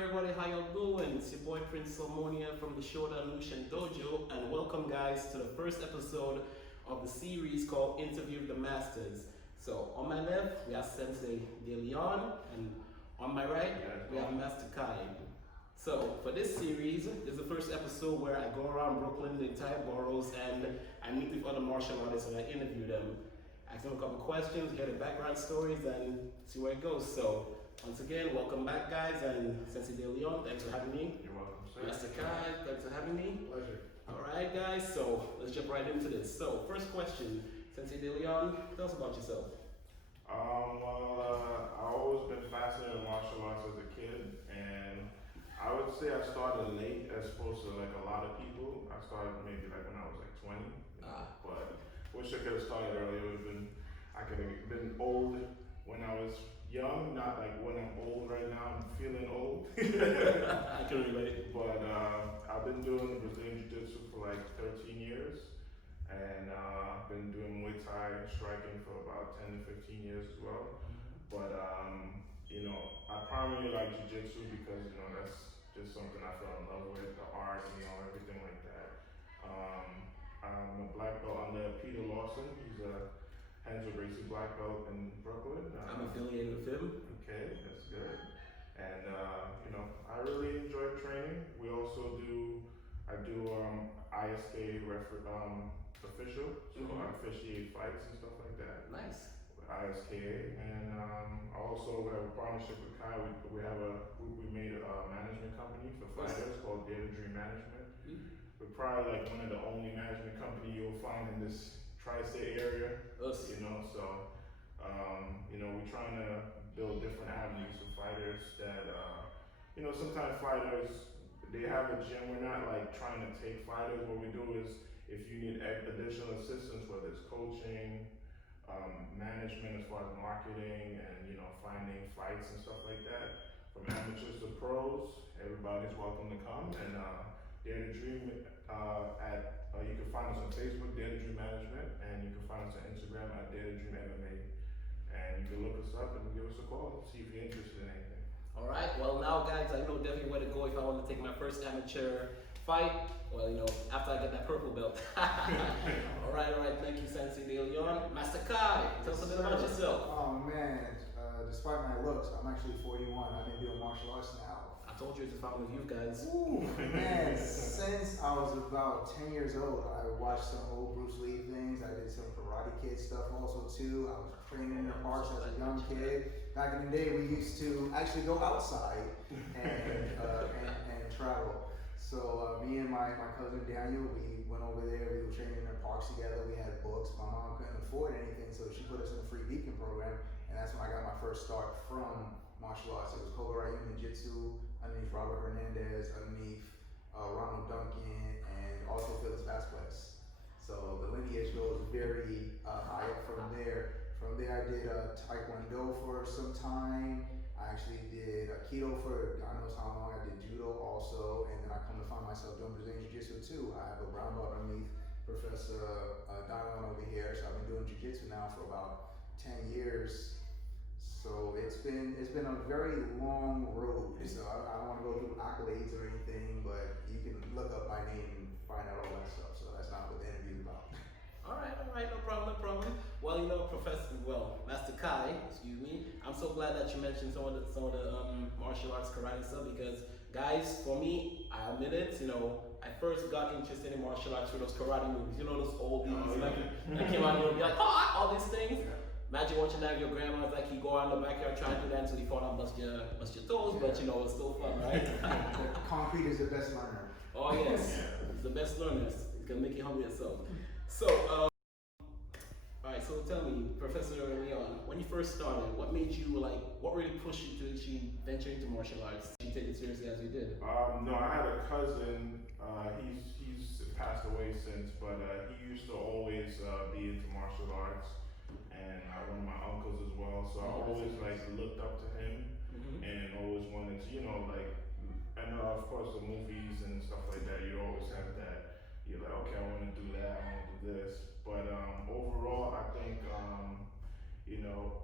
everybody? How y'all doing? It's your boy Prince Salmonia from the Shoda Lucian Dojo, and welcome guys to the first episode of the series called Interview with the Masters. So on my left we have Sensei Daylon, and on my right we have Master Kai. So for this series, this is the first episode where I go around Brooklyn, the entire boroughs, and I meet with other martial artists and I interview them, ask them a couple questions, hear their background stories, and see where it goes. So once again, welcome back guys, and Sensei Daylon, thanks for having me. You're welcome, sir. Master Kai, thanks for having me. Pleasure. Alright guys, so let's jump right into this. So first question, Sensei Daylon, tell us about yourself. I've always been fascinated with martial arts as a kid, and I would say I started late as opposed to like a lot of people. I started maybe like when I was like 20, but wish I could have started earlier. I could have been old when I was young, not like when I'm old right now. I'm feeling old. I can relate. But I've been doing Brazilian Jiu-Jitsu for like 13 years, and I've been doing Muay Thai striking for about 10 to 15 years as well. But I primarily like Jiu-Jitsu because that's just something I fell in love with, the art, everything like that. I'm a black belt under Peter Lawson. He's a Hands Racing black belt in Brooklyn. I'm affiliated with him. Okay, that's good. And I really enjoy training. I do ISK official, so I officiate fights and stuff like that. Nice. With ISKA, and also we have a partnership with Kai. We made a management company for fighters called Dream Management. We're probably like one of the only management company you'll find in this tri-state area. We're trying to build different avenues for fighters that, sometimes fighters, they have a gym. We're not like trying to take fighters. What we do is, if you need additional assistance, whether it's coaching, management as far as marketing, and finding fights and stuff like that, from amateurs to pros, everybody's welcome to come. And Dare to Dream you can find us on Facebook, Dare to Dream Management, and you can find us on Instagram at Dare to Dream MMA. And you can look us up and give us a call, see if you're interested in anything. Alright, well now guys, I know definitely where to go if I want to take my first amateur fight. Well, after I get that purple belt. Alright, thank you Sensei Daylon. Master Kai, tell us a bit about yourself. Oh man, despite my looks, I'm actually 41. I've been doing martial arts now. I told you it's a family of you guys. Ooh, man, since I was about 10 years old, I watched some old Bruce Lee things. I did some Karate Kid stuff also too. I was training in the parks as a young kid. Back in the day, we used to actually go outside and travel. So me and my cousin Daniel, we went over there. We were training in the parks together. We had books. My mom couldn't afford anything, so she put us in a free beacon program, and that's when I got my first start from martial arts. It was Koga Ryu Ninjutsu underneath Robert Hernandez, underneath Ronald Duncan, and also Phyllis Vasquez. So the lineage goes very high up from there. From there I did Taekwondo for some time. I actually did Aikido for God knows how long. I did Judo also, and then I come to find myself doing Brazilian Jiu-Jitsu too. I have a brown belt underneath Professor Daylon over here, so I've been doing Jiu-Jitsu now for about 10 years. So it's been a very long road. So I don't want to go through accolades or anything, but you can look up my name and find out all that stuff. So that's not what the interview is about. Alright, no problem. Well, Master Kai, excuse me. I'm so glad that you mentioned some of the martial arts karate stuff, because guys, for me, I admit it, I first got interested in martial arts through those karate movies. Those old movies that came out, be like, all these things. Yeah. Imagine watching that with your grandma's like you go out in the backyard trying to do that until you fall down and bust your toes, but it's still fun, right? Concrete is the best learner. Oh yes, it's the best learner. It can make you humble yourself. So, alright, so tell me, Professor Leon, when you first started, what made you what really pushed you to actually venture into martial arts? Did you take it seriously as you did? No, I had a cousin, he's passed away since, but he used to always be into martial arts. And one of my uncles as well, so I always looked up to him, and always wanted to, and of course the movies and stuff like that, you always have that, you're like, okay, I want to do that, I want to do this, but overall, I think,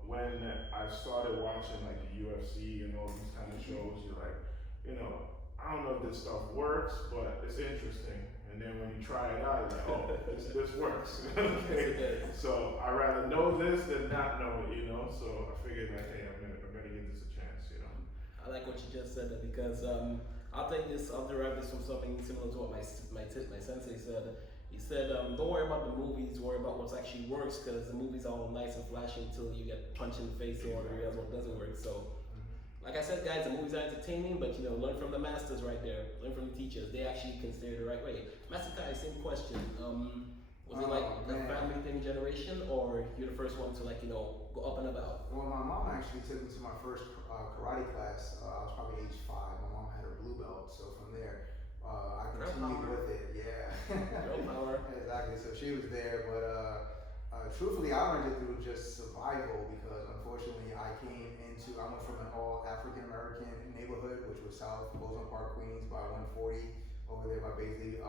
when I started watching the UFC and all these kind of shows, you're like, I don't know if this stuff works, but it's interesting. And then when you try it out, you're like, oh, this works. Okay. So I'd rather know this than not know it. So I figured like, hey, I'm gonna give this a chance. I like what you just said because I'll derive this from something similar to what my sensei said. He said, don't worry about the movies, worry about what actually works, because the movies are all nice and flashy until you get punched in the face or realize what doesn't work. So, like I said, guys, the movies are entertaining, but learn from the masters right there. Learn from the teachers. They actually can steer the right way. Master Kai, same question. Was it like the family thing generation, or you're the first one to go up and about? Well, my mom actually took me to my first karate class. I was probably age 5. My mom had her blue belt, so from there, I continued with it. Yeah. Girl power. Exactly. So she was there, but truthfully, I learned it through just survival because unfortunately, I went from an all African American neighborhood, which was South Bozeman Park, Queens, by 140 over there by Baisley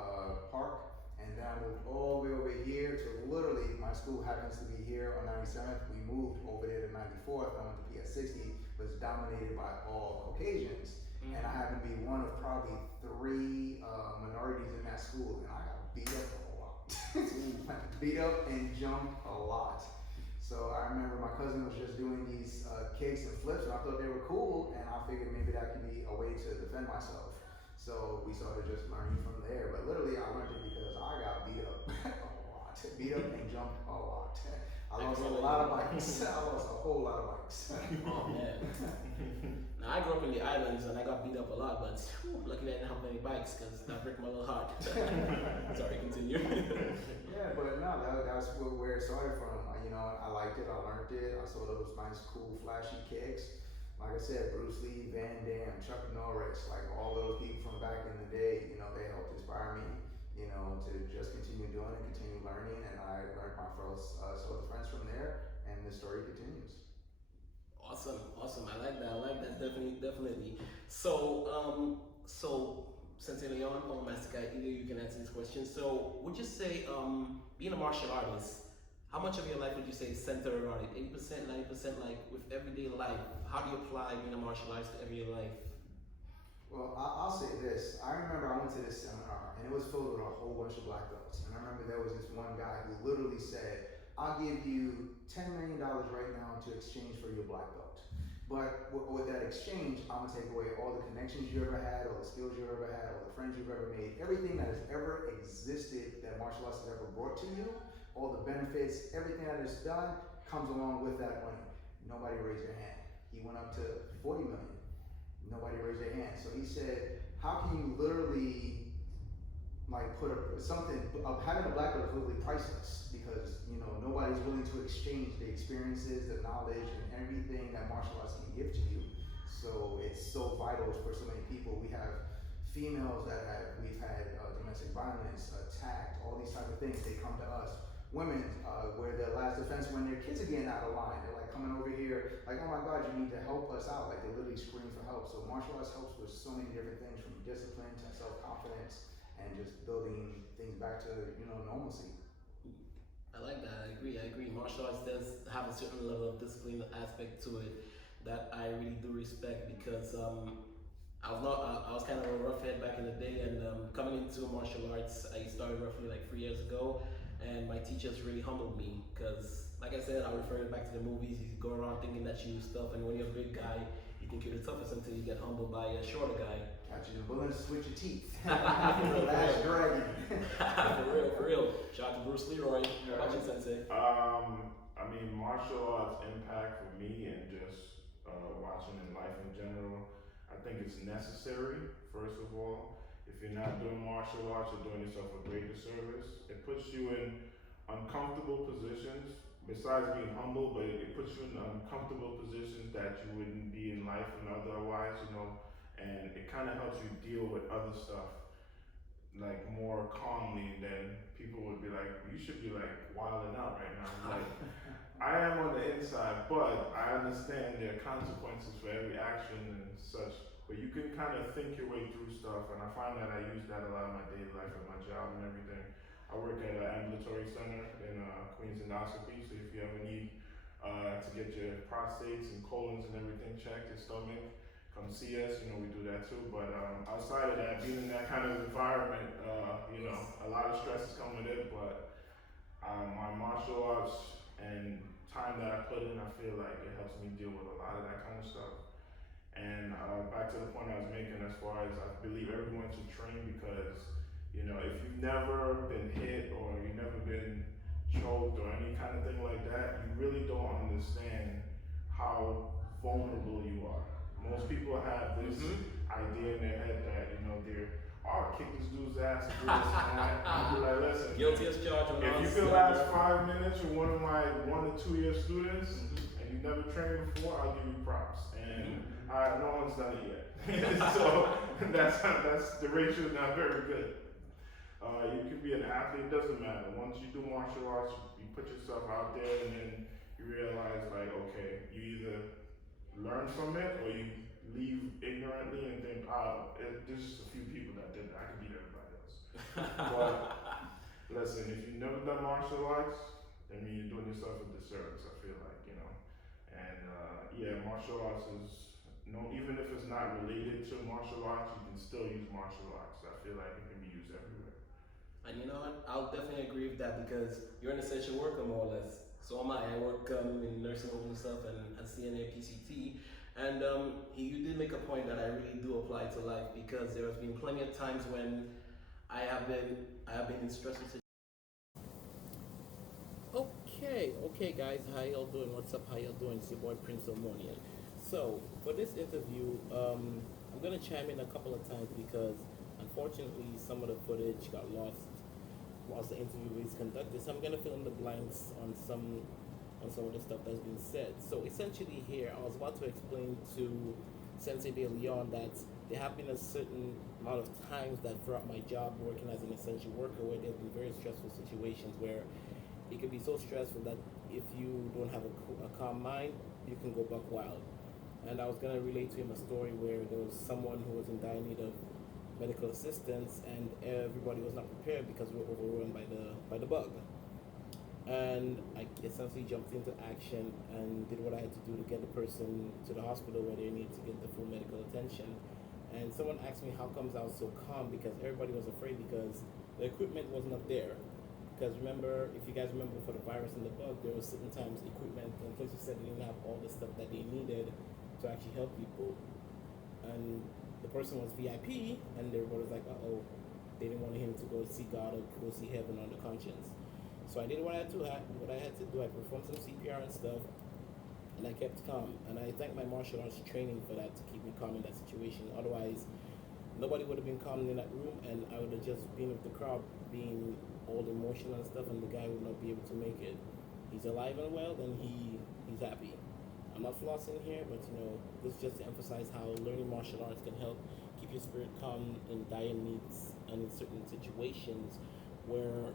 Park. And then I moved all the way over here to literally, my school happens to be here on 97th. We moved over there to 94th. I went to PS 60, was dominated by all Caucasians. And I happened to be one of probably 3 minorities in that school, and I got beat up a lot. Beat up and jumped a lot. So I remember my cousin was just doing these kicks and flips, and I thought they were cool, and I figured maybe that could be a way to defend myself. So we started just learning from there. But literally, I learned it because I got beat up a lot. Beat up and jumped a lot. I lost a lot of bikes. I lost a whole lot of bikes. Oh man. Now I grew up in the islands and I got beat up a lot, but luckily I didn't have many bikes because that broke my little heart. Sorry, continue. Yeah, but no, that's where it started from. I liked it. I learned it. I saw those nice, cool, flashy kicks. Like I said, Bruce Lee, Van Damme, Chuck Norris, like all those people from back in the day, they helped inspire me, to just continue doing it, continue learning, and I learned my first self-defense from there, and the story continues. Awesome. I like that. Definitely. So, Sensei Daylon or Master Kai, either you can answer this question. So, would you say, being a martial artist, how much of your life would you say is centered around it? 80%, 90%, like with everyday life? How do you apply being a martial artist to everyday life? Well, I'll say this. I remember I went to this seminar, and it was filled with a whole bunch of black belts. And I remember there was this one guy who literally said, I'll give you $10 million right now to exchange for your black belt. But with that exchange, I'm gonna take away all the connections you ever had, all the skills you ever had, all the friends you've ever made, everything that has ever existed that martial arts has ever brought to you, all the benefits, everything that is done comes along with that money. Nobody raised their hand. He went up to 40 million. Nobody raised their hand. So he said, how can you literally put something of having a black belt is literally priceless because nobody's willing to exchange the experiences, the knowledge, and everything that martial arts can give to you. So it's so vital for so many people. We have females we've had domestic violence, attacked, all these type of things. They come to us. Women, where their last defense when their kids are getting out of line, they're like coming over here, like, oh my God, you need to help us out. Like they literally scream for help. So martial arts helps with so many different things, from discipline to self-confidence and just building things back to normalcy. I like that. I agree. Martial arts does have a certain level of discipline aspect to it that I really do respect because I was kind of a rough head back in the day, and coming into martial arts, I started roughly like 3 years ago. And my teachers really humbled me because, like I said, I refer back to the movies. You go around thinking that you stuff, and when you're a big guy, you think you're the toughest until you get humbled by a shorter guy. Got you willing to switch your teeth. For real. Last dragon. For real. Shout out to Bruce Leroy. Watch it, Sensei. Martial arts impact for me and just watching in life in general, I think it's necessary, first of all. If you're not doing martial arts, you're doing yourself a great disservice. It puts you in uncomfortable positions, besides being humble, but it puts you in uncomfortable positions that you wouldn't be in life and otherwise, and it kind of helps you deal with other stuff like more calmly than people would be like, you should be like wilding out right now. Like, I am on the inside, but I understand there are consequences for every action and such. But you can kind of think your way through stuff, and I find that I use that a lot in my daily life and my job and everything. I work at an ambulatory center in Queens Endoscopy, so if you ever need to get your prostates and colons and everything checked, your stomach, come see us. You know, we do that too. But outside of that, being in that kind of environment, you know, a lot of stress has come with it. But my martial arts and time that I put in, I feel like it helps me deal with a lot of that kind of stuff. And back to the point I was making, as far as I believe everyone should train, because you know, if you've never been hit or you've never been choked or any kind of thing like that, you really don't understand how vulnerable you are. Most people have this idea in their head that, you know, they're, oh, kick this dude's ass and do this and that. And be like, listen, Guilty as charged. if you could last 5 minutes with one of my 1 to 2 year students and you've never trained before, I'll give you props. And no one's done it yet. So that's the ratio is not very good. You can be an athlete, doesn't matter. Once you do martial arts, you put yourself out there and then you realize, like, okay, you either learn from it or you leave ignorantly and think, there's just a few people that did that. I can beat everybody else. But listen, if you've never done martial arts, that means you're doing yourself a disservice, I feel like, you know. And yeah, martial arts is, even if it's not related to martial arts, you can still use martial arts. I feel like it can be used everywhere. And you know what? I'll definitely agree with that, because you're an essential worker, more or less. So am I. I work in nursing homes and stuff, and at CNA PCT. And you did make a point that I really do apply to life, because there has been plenty of times when I have been in stressful situations. Okay, guys, how y'all doing? What's up? How y'all doing? It's your boy Prince Omonian. So for this interview, I'm gonna chime in a couple of times because unfortunately some of the footage got lost whilst the interview is conducted. So I'm gonna fill in the blanks on some of the stuff that's been said. So essentially here, I was about to explain to Sensei Daylon that there have been a certain amount of times that throughout my job working as an essential worker where there have been very stressful situations where it can be so stressful that if you don't have a calm mind, you can go buck wild. And I was going to relate to him a story where there was someone who was in dire need of medical assistance, and everybody was not prepared because we were overrun by the bug. And I essentially jumped into action and did what I had to do to get the person to the hospital where they need to get the full medical attention. And someone asked me how comes I was so calm, because everybody was afraid because the equipment was not there. Because remember, if you guys remember, for the virus and the bug, there was certain times equipment and places said they didn't have all the stuff that they needed to actually help people. And the person was VIP, and everybody was like, uh-oh, they didn't want him to go see God or go see heaven on the conscience. So I did what I had to do. I performed some CPR and stuff, and I kept calm. And I thank my martial arts training for that, to keep me calm in that situation. Otherwise, nobody would have been calm in that room, and I would have just been with the crowd being all emotional and stuff, and the guy would not be able to make it. He's alive and well, then he's happy. I'm not flossing here, but you know, this is just to emphasize how learning martial arts can help keep your spirit calm in dire needs and in certain situations where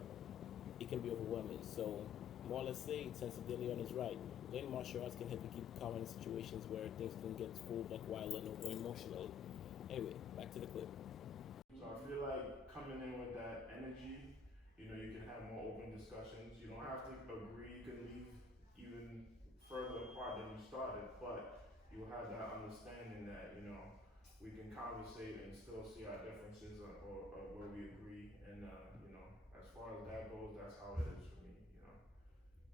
it can be overwhelming. So more or less say, Sensei Daylon is right. Learning martial arts can help you keep calm in situations where things can get full, like wild and over emotional. Anyway, back to the clip. So I feel like coming in with that energy, you know, you can have more open discussions. You don't have to agree. You can leave even further apart than you started, but you'll have that understanding that, you know, we can conversate and still see our differences or where we agree. And, you know, as far as that goes, that's how it is for me, you know,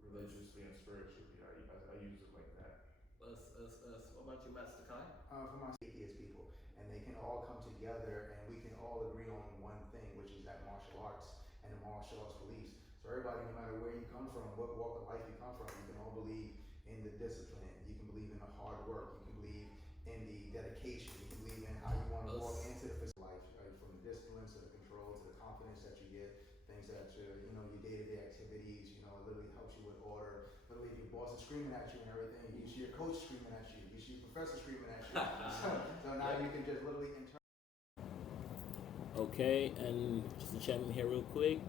religiously and spiritually. I use it like that. Us. What about you, Master Kai? For my atheist people, and they can all come together and we can all agree on one thing, which is that martial arts and the martial arts beliefs. So everybody, no matter where you come from, what walk of life you come from, you can all believe in the discipline. You can believe in the hard work. You can believe in the dedication. You can believe in how you want to walk into the physical life, right? From the discipline to the control to the confidence that you get, things that your day-to-day activities. You know, it literally helps you with order. Literally, if your boss is screaming at you and everything, you see your coach screaming at you. You see your professor screaming at you. So now you can just literally Okay, and just to chime in here real quick,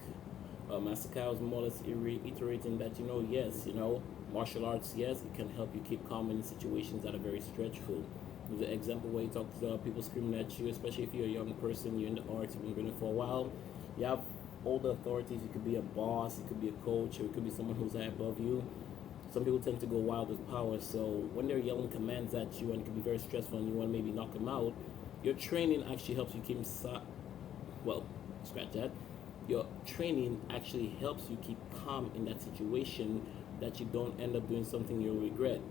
Master Kai was more or less reiterating that, you know, yes, you know, martial arts, yes, it can help you keep calm in situations that are very stretchful. There's an example where you talk to people screaming at you, especially if you're a young person, you're in the arts, you've been doing it for a while. You have older authorities, you could be a boss, you could be a coach, or it could be someone who's high above you. some people tend to go wild with power. So when they're yelling commands at you and it can be very stressful and you want to maybe knock them out, your training actually helps you keep well, scratch that. Your training actually helps you keep calm in that situation that you don't end up doing something you'll regret.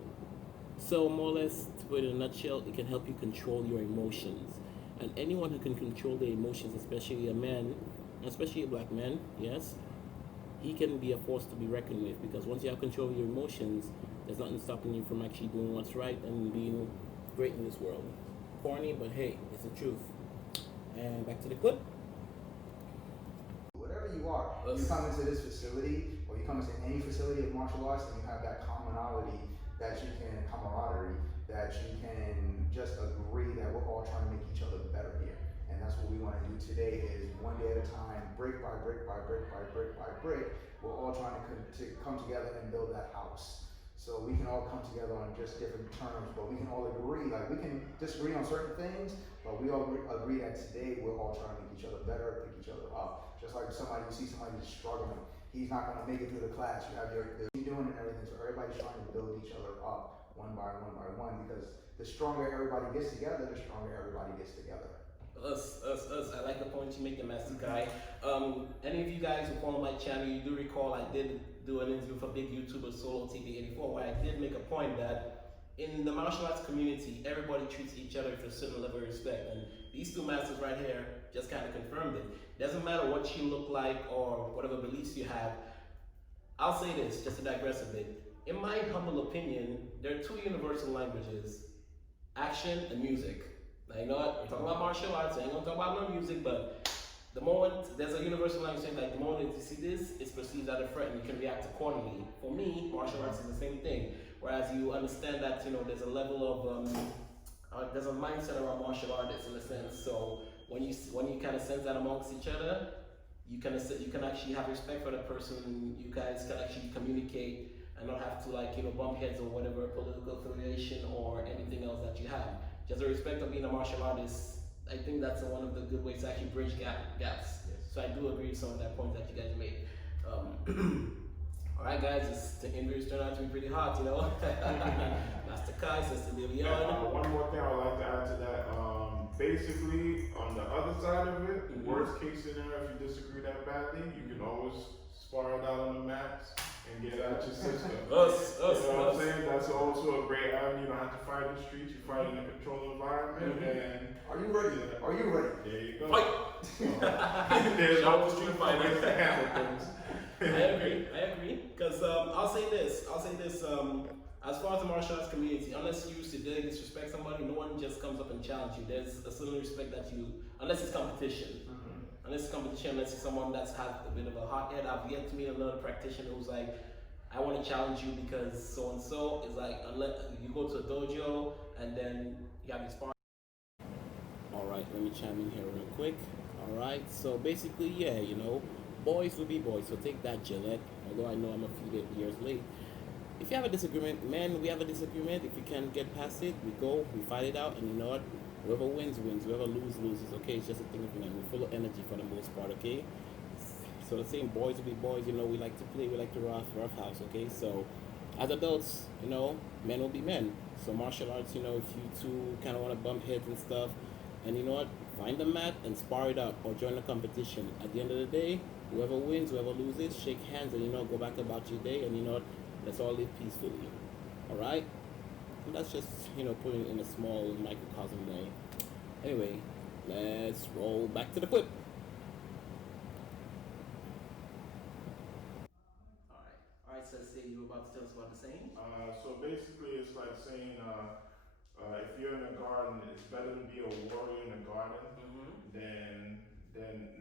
So more or less, to put it in a nutshell, it can help you control your emotions. And anyone who can control their emotions, especially a man, especially a black man, yes, he can be a force to be reckoned with because once you have control of your emotions, there's nothing stopping you from actually doing what's right and being great in this world. Corny, but hey, it's the truth. And back to the clip. Whatever you are, you come into this facility or you come into any facility of martial arts and you have that commonality that you can, camaraderie, that you can just agree that we're all trying to make each other better here. And that's what we want to do today is one day at a time, brick by brick by brick by brick by brick, we're all trying to come together and build that house. So we can all come together on just different terms, but we can all agree, like we can disagree on certain things, but we all agree that today we're all trying to make each other better, pick each other up. Just like you see somebody who's struggling, he's not gonna make it through the class. You have your doing and everything, so everybody's trying to build each other up one by one, because the stronger everybody gets together, the stronger everybody gets together. Us. I like the point you make, the Master Guy. Any of you guys who follow my channel, you do recall I did do an interview for big YouTuber Solo TV84 where I did make a point that in the martial arts community, everybody treats each other with a certain level of respect. And these two masters right here just kind of confirmed it. Doesn't matter what you look like or whatever beliefs you have. I'll say this, just to digress a bit. In my humble opinion, there are two universal languages, action and music. Now, you know what? We're talking about martial arts, I ain't gonna talk about no music, but the moment there's a universal language saying like the moment you see this, it's perceived as a threat and you can react accordingly. For me, martial arts is the same thing. Whereas you understand that, you know, there's a level of there's a mindset around martial artists in a sense. So when you kind of sense that amongst each other, you can actually have respect for the person. You guys can actually communicate and not have to, like, you know, bump heads or whatever political affiliation or anything else that you have. Just the respect of being a martial artist. I think that's one of the good ways to actually bridge gaps. Yes. So I do agree with some of that point that you guys made. All right, guys, the interviews turned out to be pretty hot, you know. Master Kai, Sensei Daylon. One more thing I would like to add to that. Basically, on the other side of it, worst case scenario, if you disagree that badly, you can always spar it out on the mats and get it out your system. You know what I'm saying? That's also a great avenue. You don't have to fight in the streets. You fight in a controlled environment. And are you ready? Are you ready? There you go. Fight! There's Shout no to Street Fighter. to handle things. I agree. Because I'll say this. As far as the martial arts community, unless you severely disrespect somebody, no one just comes up and challenges you. There's a certain respect that you, unless it's competition. Unless it's someone that's had a bit of a hot head. I've yet to meet another practitioner who's like, I want to challenge you because so and so is like, unless you go to a dojo and then you have these sparring. Alright, let me chime in here real quick. Alright, so basically, yeah, you know, boys will be boys, so take that, Gillette. Although I know I'm a few years late. If you have a disagreement, man, we have a disagreement. If you can't get past it, we go, we fight it out, and you know what? Whoever wins, wins. Whoever loses, okay? It's just a thing of man. We're full of energy for the most part, okay? So the same boys will be boys, you know, we like to play, we like to rough house, okay? So as adults, you know, men will be men. So martial arts, you know, if you two kind of want to bump heads and stuff, and you know what? Find a mat and spar it out or join a competition. At the end of the day, whoever wins, whoever loses, shake hands and, you know, go back about your day and, you know what? Let's all live peacefully. Alright? That's just, you know, putting it in a small microcosm way. Anyway, let's roll back to the clip. Alright, Sensei, you were about to tell us about the saying? So basically, it's like saying, if you're in a garden, it's better to be a warrior in a garden than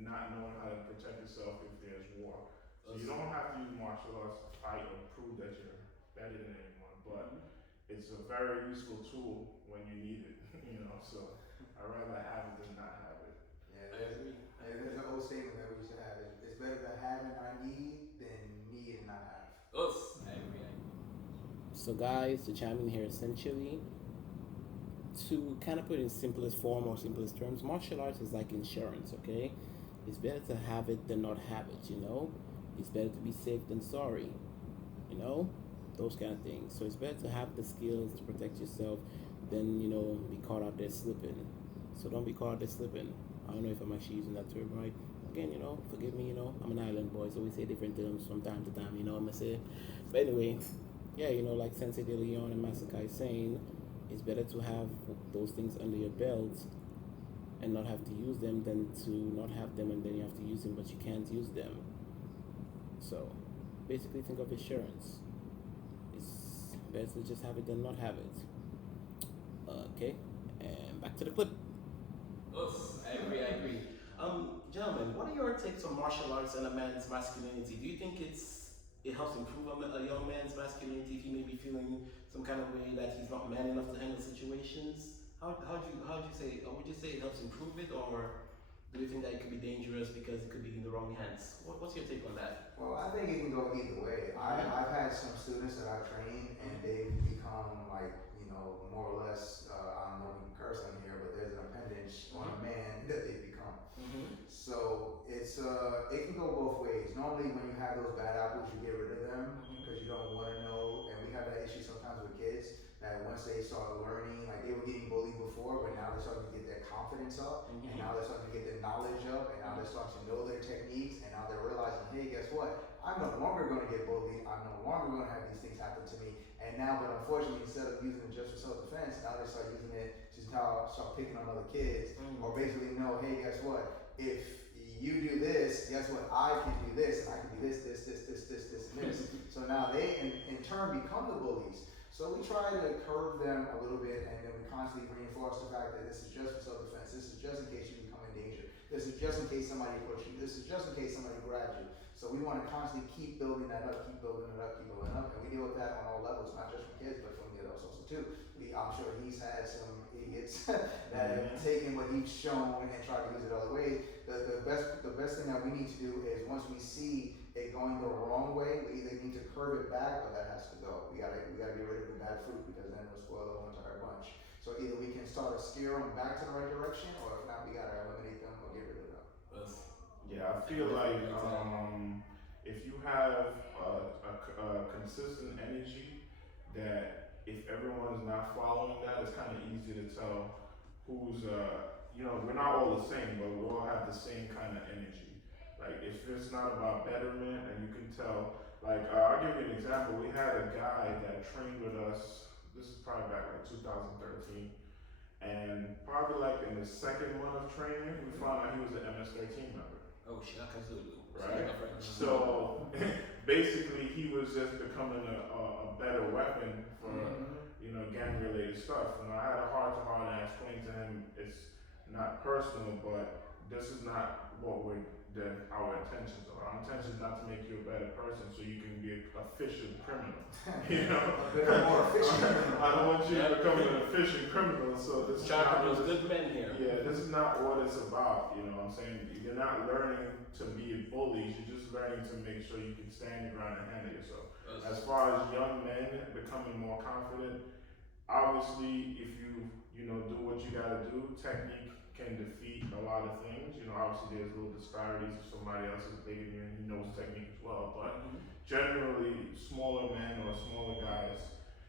not knowing how to protect yourself if there's war. So you don't have to use martial arts to fight or prove that you're better than anyone, but it's a very useful tool when you need it, you know, so I'd rather have it than not have it. Yeah, there's an old statement that we used to have. It's better to have and not need than need and not have. I agree. So guys, to chime in here essentially, to kind of put it in simplest form or simplest terms, martial arts is like insurance, okay? It's better to have it than not have it, you know? It's better to be safe than sorry, you know? those kind of things. So it's better to have the skills to protect yourself than be caught out there slipping. So don't be caught out there slipping. I don't know if I'm actually using that term right. Again, forgive me. I'm an island boy, so we say different terms from time to time. What I'm gonna say. But anyway, yeah, like Sensei Daylon and Master Kai saying, it's better to have those things under your belt and not have to use them than to not have them and then you have to use them but you can't use them. So basically think of insurance. It's better to just have it than not have it. Okay, and back to the clip. Yes, I agree. Gentlemen, what are your takes on martial arts and a man's masculinity? Do you think it helps improve a young man's masculinity if he may be feeling some kind of way that he's not man enough to handle situations? How do you say? Would you say it helps improve it, or do you think that it could be dangerous because it could be in the wrong hands? What's your take on that? Well, I think it can go either way. I've had some students that I've trained and they've become like, more or less, I don't know if we can curse on here, but there's an appendage on a man that they've become. So it can go both ways. Normally when you have those bad apples, you get rid of them because you don't want to know, and we have that issue sometimes with kids that once they start learning, like they were getting bullied before, but now they're starting to get their confidence up, and now they're starting to get their knowledge up, and now they're starting to know their techniques, and now they're realizing, hey, guess what? I'm no longer going to get bullied. I'm no longer going to have these things happen to me. And now, but unfortunately, instead of using it just for self-defense, now they start using it to start picking on other kids, or basically know, hey, guess what? If you do this, guess what? I can do this, and I can do this, and this. So now they, in turn, become the bullies. So we try to curve them a little bit, and then we constantly reinforce the fact that this is just for self-defense. This is just in case you become in danger. This is just in case somebody approaches you. This is just in case somebody grabs you. So we want to constantly keep building that up, keep building it up, keep building it up. And we deal with that on all levels, not just from kids, but from the adults also too. I'm sure he's had some idiots that have taken what he's shown and tried to use it other ways. The best thing that we need to do is once we see it going the wrong way, we either need to curve it back or that has to go. We gotta get rid of the bad fruit because then it'll spoil the whole entire bunch. So either we can start to steer them back to the right direction, or if not, we gotta eliminate them or get rid of them. Yeah, I feel like if you have a consistent energy, that if everyone's not following that, it's kind of easy to tell who's we're not all the same, but we all have the same kind of energy. Like if it's not about betterment, and you can tell. Like I'll give you an example. We had a guy that trained with us. This is probably back like 2013, and probably like in the second month of training, we found out he was an MS-13 member. Oh, Shaka Zulu. Right. So basically, he was just becoming a better weapon for gang-related stuff. And I had a heart-to-heart, and I explained to him it's not personal, but this is not what our intentions are. Our intention is not to make you a better person so you can be an efficient criminal. More efficient. I don't want you to become an efficient criminal. So this is good men here. Yeah, this is not what it's about. You know what I'm saying? You're not learning to be bullies. You're just learning to make sure you can stand your ground and handle yourself. As far as young men becoming more confident, obviously, if you do what you gotta do, technique can defeat a lot of things. Obviously there's little disparities if somebody else is bigger than you and he knows technique as well. But generally, smaller men or smaller guys,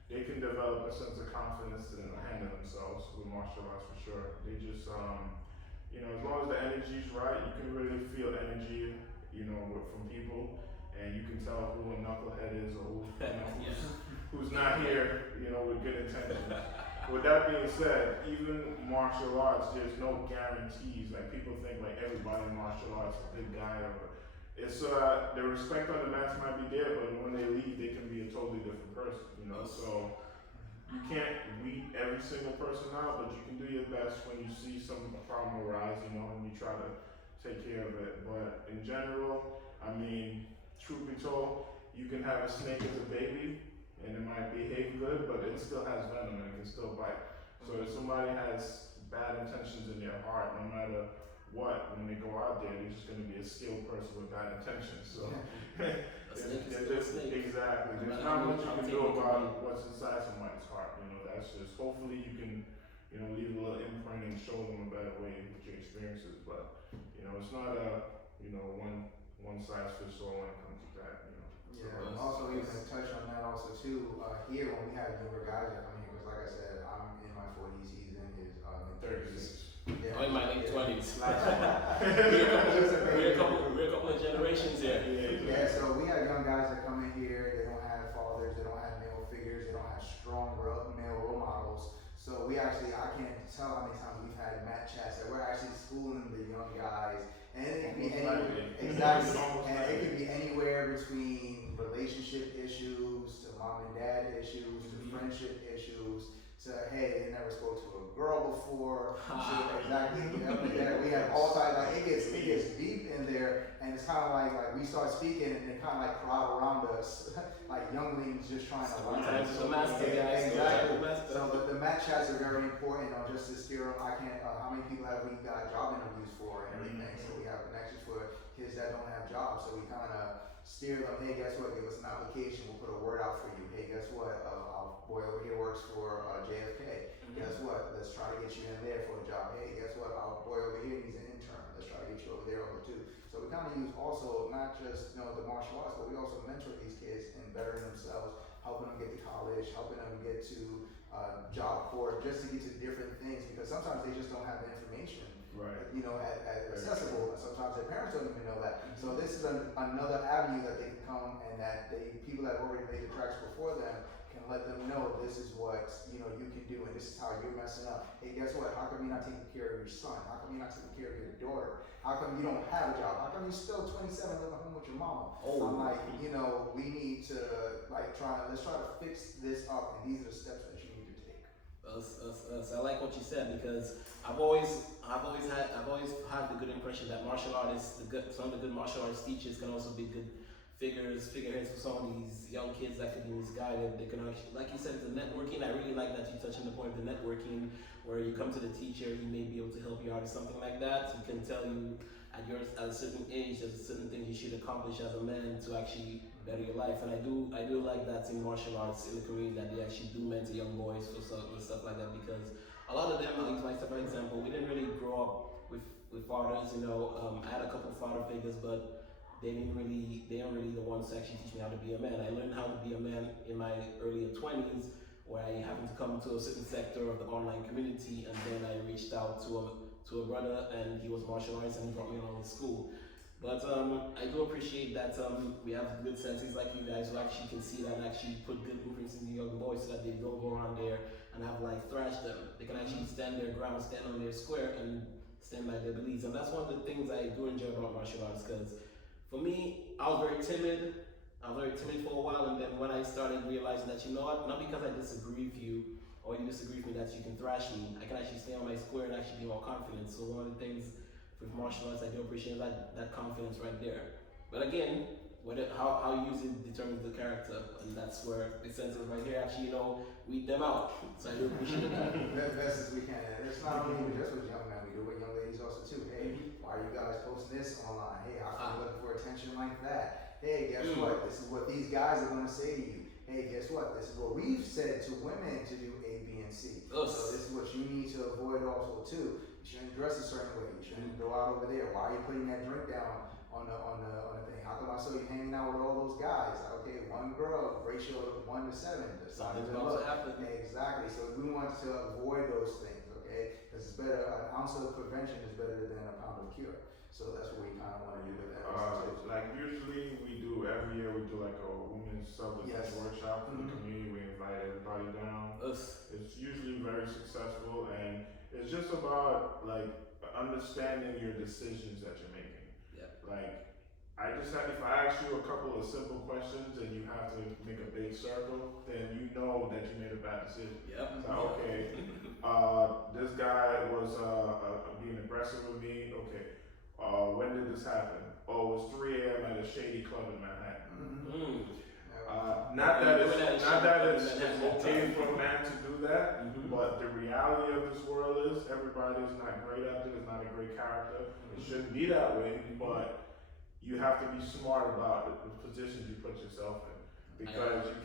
they can develop a sense of confidence and handle themselves with martial arts for sure. They just, as long as the energy's right, you can really feel energy, from people, and you can tell who a knucklehead is or who's not here, with good intentions. With that being said, even martial arts, there's no guarantees. Like people think like everybody in martial arts is a good guy, or it's the respect on the mats might be there, but when they leave, they can be a totally different person. So you can't weed every single person out, but you can do your best when you see some problem arise, and you try to take care of it. But in general, truth be told, you can have a snake as a baby, and it might behave good, but it still has venom and it can still bite. So if somebody has bad intentions in their heart, no matter what, when they go out there, they're just going to be a skilled person with bad intentions. So exactly. There's not much you can do about what's inside somebody's heart. That's just hopefully you can leave a little imprint and show them a better way with your experiences. But it's not a one size fits all when it comes to that. Yeah, also even to touch on that also too, here when we have younger guys that come here, because like I said, I'm in my 40s, he's in his mid-30s. 36. Yeah. I'm in my late 20s. We're We're a couple of generations here. Yeah, so we have young guys that come in here, they don't have fathers, they don't have male figures, they don't have strong male role models. So we actually, I can't tell how many times we've had mat chats that we're actually schooling the young guys. And it can be exactly, and it can be anywhere between relationship issues to mom and dad issues to friendship issues to hey, they never spoke to a girl before. Exactly, yeah, we have all types. Like it gets deep in there, and it's kind of like we start speaking, and they kind of like crowd around us, like younglings just trying to learn. Sometimes the master guys. Exactly. So the mat chats are very important. Just to steer up. I can't. How many people have we got job interviews for and everything? So we have connections for kids that don't have jobs. So we kind of steer them. Hey, guess what? Give us an application. We'll put a word out for you. Hey, guess what? Our boy over here works for JFK. Guess what? Let's try to get you in there for a job. Hey, guess what? Our boy over here needs an intern. Let's try to get you over there over too. So we kind of use also not just the martial arts, but we also mentor these kids in bettering themselves, helping them get to college, helping them get to job corps, just to get to different things because sometimes they just don't have the information. Right. At accessible, and sometimes their parents don't even know that. So this is another avenue that they can come and that people that have already made the tracks before them can let them know this is what you can do and this is how you're messing up. Hey, guess what? How come you're not taking care of your son? How come you're not taking care of your daughter? How come you don't have a job? How come you're still 27 living home with your mama? I'm like, we need to let's try to fix this up, and these are the steps that you need to take. I like what you said because I've always had the good impression that martial artists, some of the good martial arts teachers can also be good figureheads for some of these young kids that could be misguided. They can actually, like you said, the networking. I really like that you touched on the point of the networking, where you come to the teacher, he may be able to help you out or something like that. He can tell you at a certain age, there's certain things you should accomplish as a man to actually better your life. And I do like that in martial arts in the Korean that they actually do mentor young boys for stuff like that because a lot of them, I'll use myself for example, we didn't really grow up with fathers. I had a couple of father figures, but they weren't really the ones to actually teach me how to be a man. I learned how to be a man in my early 20s, where I happened to come to a certain sector of the online community, and then I reached out to a brother, and he was martial arts, and he brought me along to school. But I do appreciate that we have good senseis like you guys who actually can see that and actually put good blueprints in the young boys so that they don't go around there and have thrash them. They can actually stand their ground, stand on their square, and stand by their beliefs. And that's one of the things I do enjoy about martial arts because for me, I was very timid for a while, and then when I started realizing that, not because I disagree with you or you disagree with me that you can thrash me, I can actually stay on my square and actually be more confident. So one of the things with martial arts, I do appreciate that confidence right there. But again, how you use it determines the character, and that's where the senses right here actually, weed them out. So I do appreciate that. Best as we can. And it's not only just with young men, we do it with young ladies also too. Hey, why are you guys posting this online? Hey, how come you're looking for attention like that? Hey, guess what? This is what these guys are going to say to you. Hey, guess what? This is what we've said to women to do A, B, and C. So this is what you need to avoid also too. You shouldn't dress a certain way. You shouldn't go out over there. Why are you putting that drink down on the thing? How come I saw you hanging out with all those guys? Okay, one girl, ratio of 1 to 7. Something's about to happen. Exactly. So we want to avoid those things. Okay, because it's better. An ounce of prevention is better than a pound of cure. So that's what we kind of want to do with that. Usually every year we do like a women's self-defense workshop in the community. We invite everybody down. It's usually very successful, and it's just about understanding your decisions that you're making. Yeah. If I ask you a couple of simple questions and you have to make a big circle, then you know that you made a bad decision. Yep. So, okay, this guy was being aggressive with me. Okay, when did this happen? Oh, it was 3 a.m. at a shady club in Manhattan. Not that it's okay for a man to do that, but the reality of this world is everybody is not great at it. It's not a great character. It shouldn't be that way, but you have to be smart about the positions you put yourself in, because you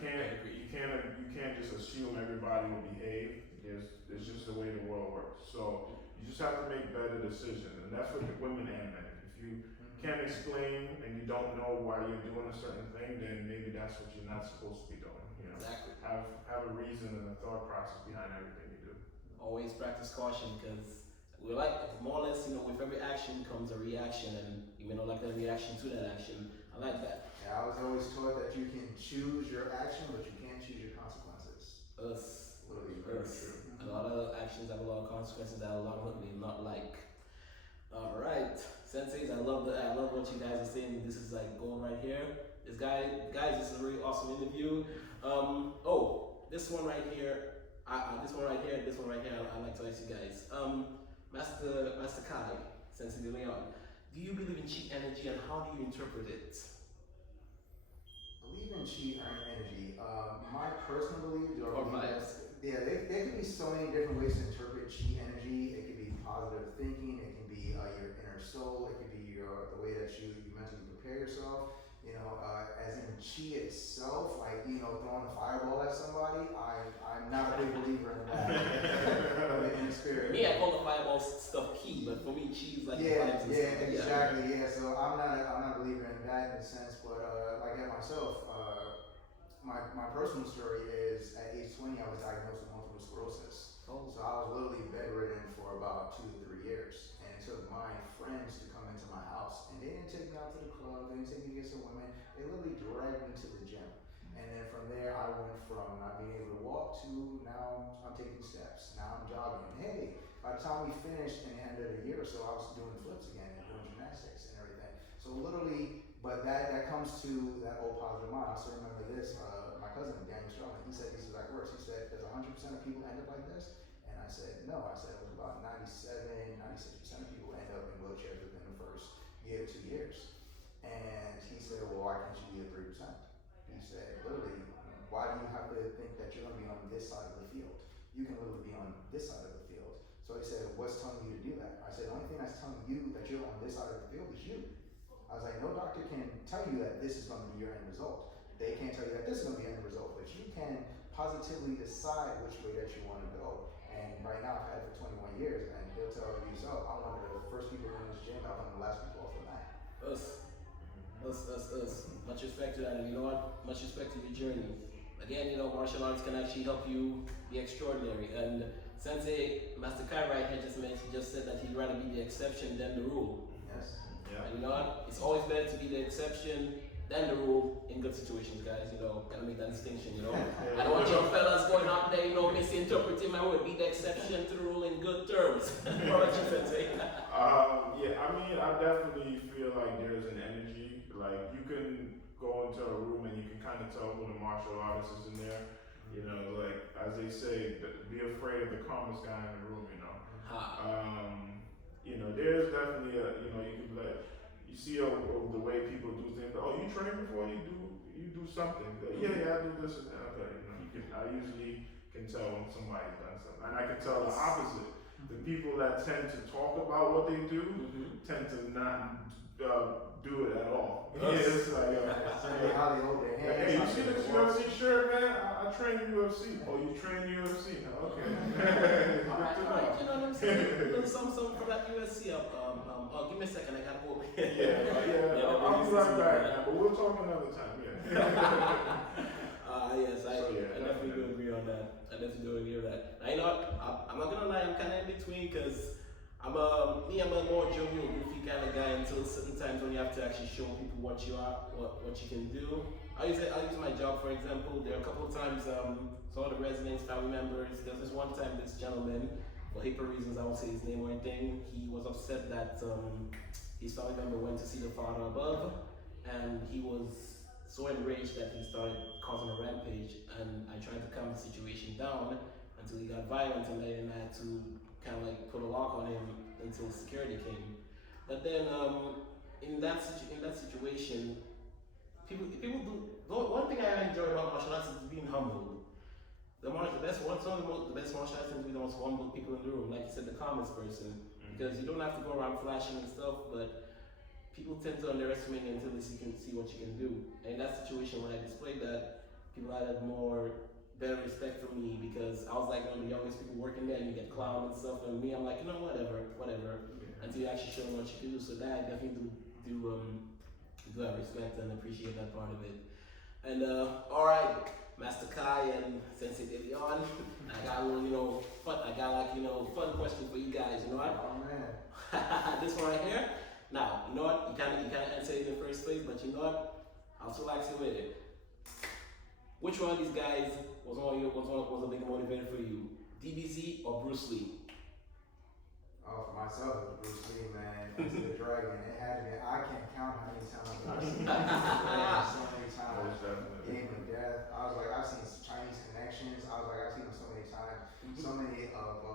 can't just assume everybody will behave. It's just the way the world works. So you just have to make better decisions, and that's for women and men. If you can't explain and you don't know why you're doing a certain thing, then maybe that's what you're not supposed to be doing. You know, Exactly. have a reason and a thought process behind everything you do. Always practice caution because we're like, more or less, you know, with every action comes a reaction, and you may not like the reaction to that action. I like that. Yeah, I was always taught that you can choose your action, but you can't choose your consequences. Us. Literally, Very Us. true. A lot of actions have a lot of consequences that a lot of us may not like. All right, senseis, I love what you guys are saying. This is like going right here. Guys, this is a really awesome interview. This one right here. This one right here. I'd like to ask you guys. Master Kai, Sensei Daylon, do you believe in chi energy and how do you interpret it? Believe in chi energy. My personal beliefs are Or vibes. Yeah, there could be so many different ways to interpret chi energy. It could be positive thinking. It can be your inner soul. It could be the way that you mentally prepare yourself. You know, as in chi itself, like, you know, throwing a fireball at somebody. I'm not a big believer in that. In the spirit. Me, I call the fireball stuff key, but for me, chi is like the vibes and yeah, stuff. exactly. Yeah, so I'm not a believer in that in a sense, but like at myself, my personal story is at age 20, I was diagnosed with multiple sclerosis. Oh. So I was literally bedridden for about 2 to 3 years, and it took my friends to come into my house, and they didn't take me out to the club, they didn't take me to get some women, they literally dragged me to the gym. And then from there, I went from not being able to walk to now I'm taking steps. Now I'm jogging. Hey, by the time we finished in the end of the year or so, I was doing flips again and doing gymnastics and everything. So literally, but that comes to that old positive mind. I still remember this. My cousin, Daniel Strong, he said these exact words. He said, "Does 100% of people end up like this?" And I said, "No." I said it was about 97, 96% of people end up in wheelchairs within the first year, 2 years. And he said, "Well, why can't you be at 3%?" He said, literally, why do you have to think that you're going to be on this side of the field? You can literally be on this side of the field. So he said, what's telling you to do that? I said, the only thing that's telling you that you're on this side of the field is you. I was like, no doctor can tell you that this is going to be your end result. They can't tell you that this is going to be your end result, but you can positively decide which way that you want to go. And right now, I've had it for 21 years, and they'll tell you, so I'm one of the first people in this gym, I'm one of the last people off the mat. Us. Much respect to that, and you know what? Much respect to your journey. Again, you know, martial arts can actually help you be extraordinary. And Sensei Master Kai right here just said that he'd rather be the exception than the rule. Yes. Yeah. And you know what? It's always better to be the exception than the rule in good situations, guys. You know, gotta make that distinction. You know, I don't want your fellas going out there, you know, misinterpreting my word. Be the exception to the rule in good terms. What about you, Sensei? Yeah, I mean, I definitely feel like there's an energy. Like, you can go into a room and you can kind of tell who the martial artist is in there. You know, like, as they say, be afraid of the calmest guy in the room, you know. You know, there's definitely you know, you can be like, you see the way people do things. Oh, you train before you do something. Like, yeah, I do this and that. Okay, you know, I usually can tell when somebody's done something. And I can tell the opposite. The people that tend to talk about what they do tend to not do it at all. Yeah, it's like, How they hold their hands. hey, you see this UFC shirt, man? I train UFC. Oh, you train UFC? Okay. Alright, you know what I'm saying? Little something for that USC. Give me a second, I gotta go. I'll be right back, but we'll talk another time. Yeah. Yes, I definitely do agree on that. I definitely do agree on that. Now, you know what? I'm not gonna lie, I'm kind of in between because I'm a more jovial, goofy kind of guy until certain times when you have to actually show people what you are, what you can do. I'll use my job for example. There are a couple of times, some of the residents, family members. There's this one time this gentleman, for HIPAA reasons, I won't say his name or anything. He was upset that his family member went to see the father above, and he was so enraged that he started causing a rampage. And I tried to calm the situation down until he got violent, and then I had to kind of like put a lock on him until security came. But then in that situation, people do. One thing I enjoy about martial arts is being humble. One of the best martial arts is being the most humble people in the room. Like you said, the calmest person, because you don't have to go around flashing and stuff, but people tend to underestimate you until they see what you can do. And in that situation, when I displayed that, people had better respect for me because I was like one of the youngest people working there, and you get clowned and stuff. And me, I'm like, you know, whatever. Until you actually show them what you can do. So that I definitely do do have respect and appreciate that part of it. And all right, Master Kai and Sensei Daylon, I got a little, fun. I got fun question for you guys. You know what? Oh man. This one right here. Now, you know what? You can't answer it in the first place, but you know what? I'll still like to with it. Which one of these guys was a big motivator for you? DBZ or Bruce Lee? Oh, for myself, it was Bruce Lee, man. Enter the Dragon. It had to be. I can't count how many times I've seen it. So many times. Game of Death. I was like, I've seen Chinese Connections. I was like, I've seen them so many times. So many of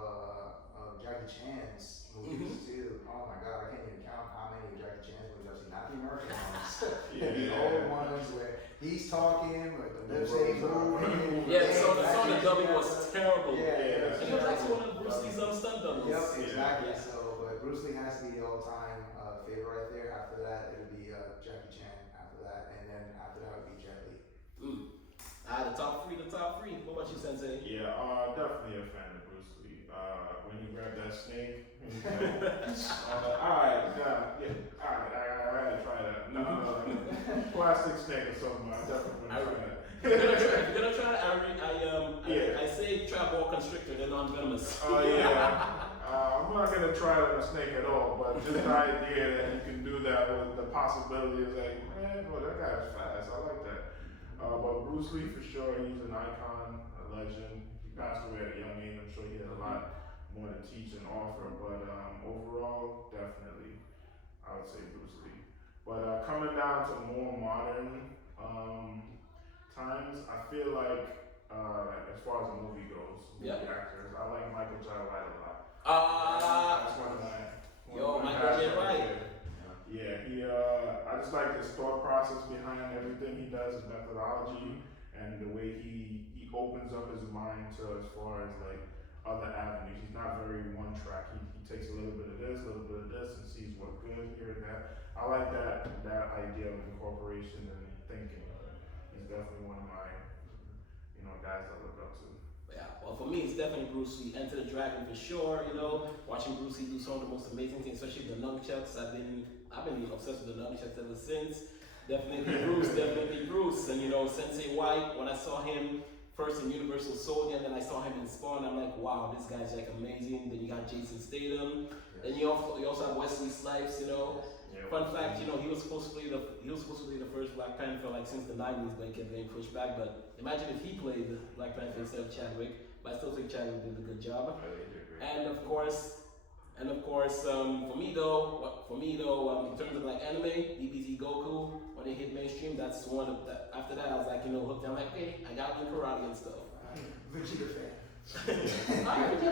Jackie Chan's movies too. Oh my God, I can't even count how many of Jackie Chan's movies I've seen. Not the American ones. The old ones where he's talking, but the lips ain't moving. Yeah, so the dubbing was terrible. Yeah. And he was actually one of Bruce Lee's stunt doubles. Yep, exactly. Yeah. So, but Bruce Lee has to be the all-time favorite right there. After that, it would be Jackie Chan. After that, and then after that would be Jet Li. The top three. What about you, Sensei? Yeah, definitely a fan of Bruce Lee. When he grabbed that snake, alright, I had to try that. No, plastic snake or something. I definitely want to try that. You're gonna try it. I say try boa constrictor. They're non-venomous. Oh yeah. I'm not gonna try it on a snake at all, but just the idea that you can do that with the possibility is like, man, well, that guy's fast. I like that. But Bruce Lee for sure, he's an icon, a legend. He passed away at a young age. I'm sure he had a lot more to teach and offer, but overall, definitely, I would say Bruce Lee. But coming down to more modern times, I feel like as far as the movie goes, movie actors, I like Michael J. White a lot. That's one of my Michael J. White. Yeah, I just like his thought process behind everything he does, his methodology, and the way he opens up his mind to as far as like other avenues. He's not very one track. He takes a little bit of this, and sees what's good here and that. I like that idea of incorporation and thinking. He's definitely one of my guys I look up to. Yeah, well for me it's definitely Bruce Lee. Enter the Dragon for sure. Watching Bruce Lee do some of the most amazing things, especially the nunchucks. I've been obsessed with the nunchucks ever since. Definitely Bruce. And Sensei White, when I saw him first in Universal Soldier, and then I saw him in Spawn, I'm like, wow, this guy's like amazing. Then you got Jason Statham. Then you also have Wesley Snipes. Fun fact, he was supposed to be the first Black Panther like since the 90s, but he kept getting pushed back. But imagine if he played Black Panther instead of Chadwick. But I still think Chadwick did a good job. And of course, for me though, in terms of like anime, DBZ Goku, when it hit mainstream, that's one of that. After that, I was like, hooked. I'm like, hey, I got into karate and stuff. Vegeta fan.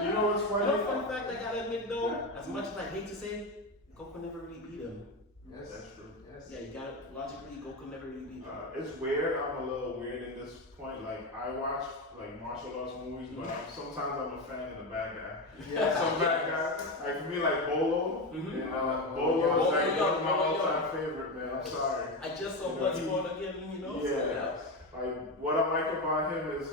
You know what's funny? Fun fact I gotta admit though, as much as I hate to say, Goku never really beat him. Yes, that's true. Yes. Yeah, you got it. Logically, Goku never really beat him. It's weird. I'm a little weird in this point. Like I watch like martial arts movies, but sometimes I'm a fan of the bad guy. Yeah. Some bad guy. Like for me, like Bolo. And, Bolo is like one of my all-time favorite, man. I'm sorry. I just saw Bloodsport again, Yeah. Like what I like about him is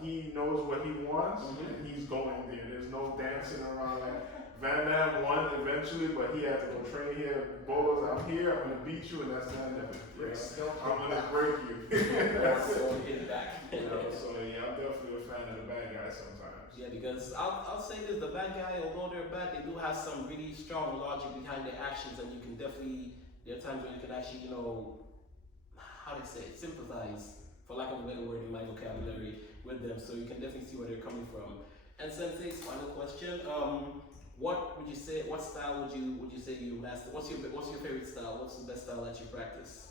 he knows what he wants and he's going there. There's no dancing around. Like Van Damme won eventually, but he had to go train here. Bolo's, I'm here, I'm gonna beat you, and that's the end of it. I'm gonna break you. So hit back. So yeah, I'm definitely a fan of the bad guy sometimes. Yeah, because I'll say this: the bad guy, although they're bad, they do have some really strong logic behind their actions, and you can definitely. There are times when you can actually, how do you say it, sympathize, for lack of a better word in my vocabulary, with them. So you can definitely see where they're coming from. And Sensei's final question: what would you say? What style would you say you master? What's your favorite style? What's the best style that you practice?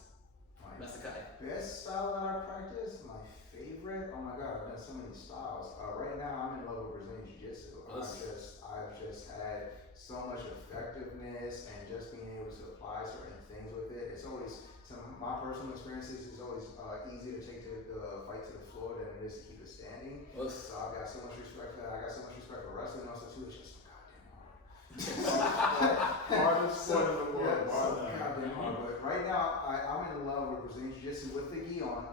Master Kai. Best style that I practice, my favorite. Oh my God, I've done so many styles. Right now, I'm in love with Brazilian Jiu-Jitsu. I've just had so much effectiveness and just being able to apply certain things with it. It's always my personal experiences. It's always easier to take the fight to the floor than it is to keep it standing. So I've got so much respect for that. I got so much respect for wrestling also too. It's just hardest sport in the world. Goddamn hard. But right now, I'm in love with Brazilian Jiu-Jitsu with the gi on,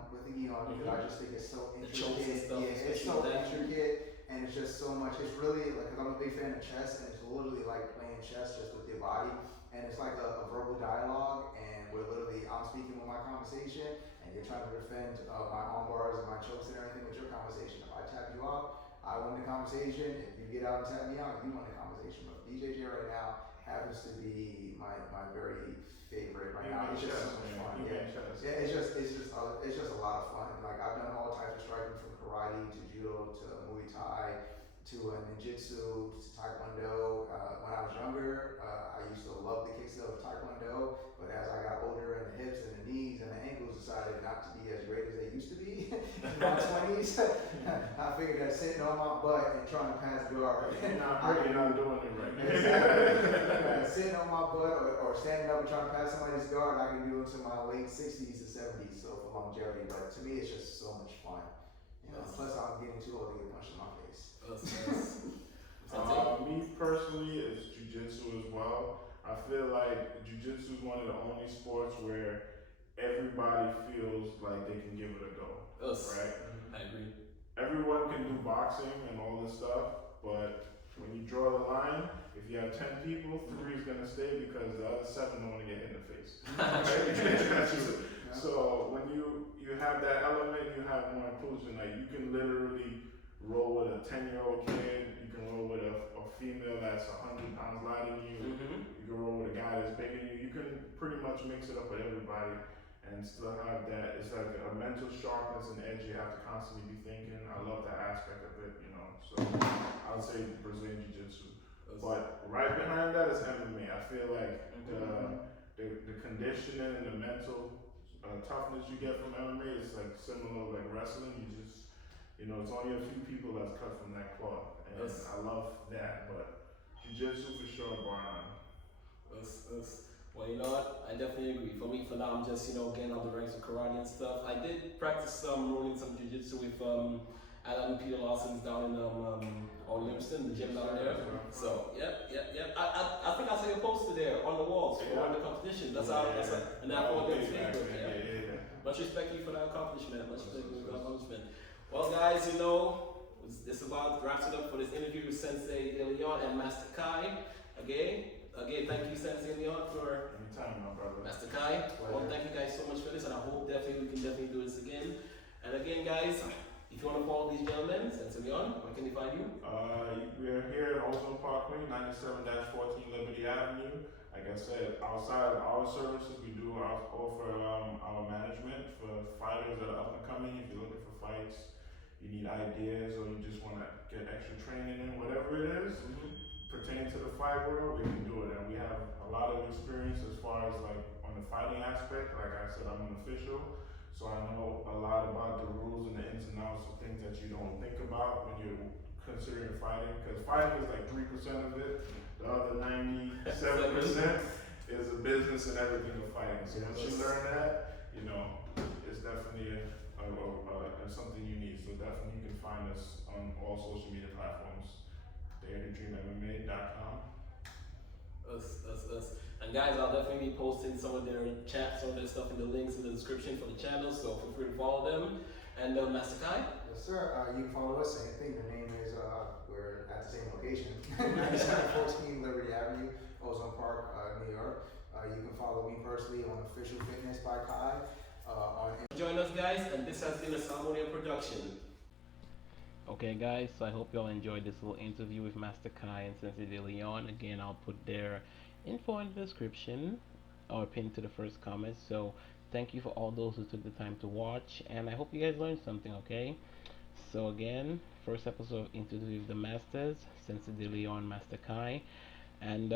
because I just think it's so intricate. It's so intricate, and it's just so much it's really like, cause I'm a big fan of chess, and it's literally like playing chess just with your body, and it's like a verbal dialogue, and we're literally I'm speaking with my conversation, and you're trying to defend my arm bars and my chokes and everything with your conversation. If I tap you out, I win the conversation. If you get out and tap me out, you win the conversation. But BJJ right now happens to be my very favorite right now. It's just so much fun. Yeah, it's just a lot of fun. Like I've done all types of striking from karate to judo to Muay Thai to ninjutsu to taekwondo. When I was younger, I used to love the kicks of taekwondo, but as I got older and the hips and the knees and the ankles decided not to be as great as they used to be in my 20s, I figured that sitting on my butt and trying to pass guard. You're not doing it right. Exactly. Sitting on my butt or standing up and trying to pass somebody's guard, I can do into my late 60s to 70s, so for longevity. But to me, it's just so much fun. You know, plus I'm getting too old to get punched in my face. Me personally, it's jujitsu as well. I feel like jujitsu is one of the only sports where everybody feels like they can give it a go. Right? I agree. Everyone can do boxing and all this stuff, but when you draw the line, if you have 10 people, 3 is gonna stay because the other 7 don't want to get hit in the face. Right? So when you have that element, you have more inclusion. Like you can literally roll with a 10-year-old kid, you can roll with a female that's 100 pounds lighter than you, you can roll with a guy that's bigger than you. You can pretty much mix it up with everybody and still have that. It's like a mental sharpness and edge you have to constantly be thinking. I love that aspect of it, you know. So I would say Brazilian Jiu-Jitsu. But right behind that is MMA. I feel like the conditioning and the mental toughness you get from MMA is like similar like wrestling. You just, you know, it's only a few people that's cut from that cloth, and I love that. But Jiu-Jitsu for sure, bar none. Well, you know what? I definitely agree. For me, for now, I'm just, you know, getting on the ranks of karate and stuff. I did practice rolling some jiu-jitsu with Alan and Peter Lawson's down in Livingston, the gym down there. So, yep. I think I saw your poster there on the walls for the competition. That's how. And I brought them Facebook. Yeah. Much respect to you for that accomplishment. Much respect to you for that accomplishment. Well, guys, you know, this about wraps it up for this interview with Sensei Daylon and Master Kai. Again, thank you, Sensei Leon, for anytime, my brother. Master Kai. Well, thank you guys so much for this, and I hope we can definitely do this again. And again, guys, if you want to follow these gentlemen, Sensei Leon, where can they find you? We're here at Ozone Parkway, 97-14 Liberty Avenue. Like I said, outside of our services, we do offer our management for fighters that are up and coming. If you're looking for fights, you need ideas, or you just want to get extra training in, whatever it is. Pertaining to the fight world, we can do it, and we have a lot of experience as far as like on the fighting aspect. Like I said, I'm an official, so I know a lot about the rules and the ins and outs of things that you don't think about when you're considering fighting. Because fighting is like 3% of it, the other 97% is a business and everything of fighting. So once you learn that, you know, it's definitely something you need. So definitely you can find us on all social media platforms. DareToDreamMMA.com. Us. And guys, I'll definitely be posting some of their chats, some of their stuff in the links in the description for the channel, so feel free to follow them. And Master Kai? Yes, sir. You can follow us. Same thing. The name is, we're at the same location, 9714 Liberty Avenue, Ozone Park, New York. You can follow me personally on Official Fitness by Kai. Join us, guys, and this has been a Salmonia production. Okay guys, so I hope you all enjoyed this little interview with Master Kai and Sensei Daylon. Again, I'll put their info in the description or pinned to the first comment. So thank you for all those who took the time to watch, and I hope you guys learned something, okay? So again, first episode of Interview with the Masters, Sensei Daylon, Master Kai, and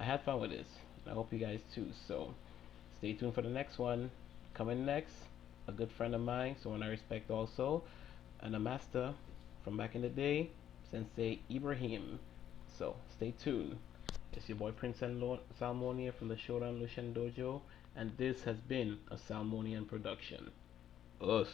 I had fun with this. I hope you guys too. So stay tuned for the next one. Coming next, a good friend of mine, someone I respect also, and a master from back in the day, Sensei Ibrahim. So stay tuned. It's your boy Prince Salmonia from the Shodan Lushan Dojo, and this has been a Salmonian production. Us.